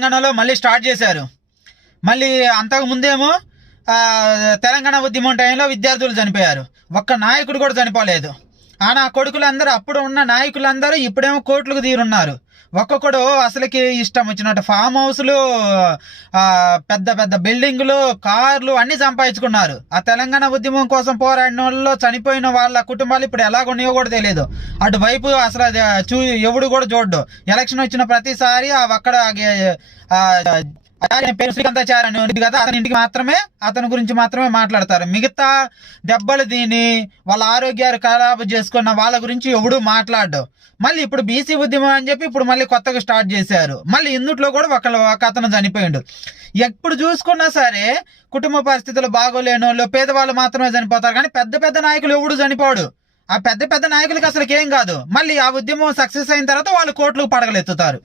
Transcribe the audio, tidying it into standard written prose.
తెలంగాణలో మళ్ళీ స్టార్ట్ చేశారు. మళ్ళీ అంతకు ముందేమో తెలంగాణ ఉద్యమం టైంలో విద్యార్థులు చనిపోయారు, ఒక్క నాయకుడు కూడా చనిపోలేదు. ఆ కొడుకులందరూ అప్పుడు ఉన్న నాయకులందరూ ఇప్పుడేమో కోట్లకు తీరున్నారు. ఒక్కొక్కడు అసలుకి ఇష్టం వచ్చినట్టు ఫామ్ హౌస్లు, పెద్ద పెద్ద బిల్డింగులు, కార్లు అన్ని సంపాదించుకున్నారు. ఆ తెలంగాణ ఉద్యమం కోసం పోరాడిన వాళ్ళు చనిపోయిన వాళ్ళ కుటుంబాలు ఇప్పుడు ఎలాగున్నాయో కూడా తెలియదు. అటువైపు అసలు ఎవడు కూడా చూడ్డు. ఎలక్షన్ వచ్చిన ప్రతిసారి అక్కడ పేరు శ్రీకాంతాచారి అని ఉంది కదా, అతని గురించి మాత్రమే మాట్లాడతారు. మిగతా దెబ్బలు తిని వాళ్ళ ఆరోగ్యాలు ఖరాబు చేసుకున్న వాళ్ళ గురించి ఎవడు మాట్లాడు. మళ్ళీ ఇప్పుడు బీసీ ఉద్యమం అని చెప్పి ఇప్పుడు మళ్ళీ కొత్తగా స్టార్ట్ చేశారు. మళ్ళీ ఇందుట్లో కూడా ఒక అతను చనిపోయిండు. ఎప్పుడు చూసుకున్నా సరే కుటుంబ పరిస్థితులు బాగోలేని వాళ్ళు, పేదవాళ్ళు మాత్రమే చనిపోతారు. కానీ పెద్ద పెద్ద నాయకులు ఎవడు చనిపోడు. ఆ పెద్ద పెద్ద నాయకులకి అసలు ఏం కాదు. మళ్ళీ ఆ ఉద్యమం సక్సెస్ అయిన తర్వాత వాళ్ళు కోట్లకు పడగలెత్తుతారు.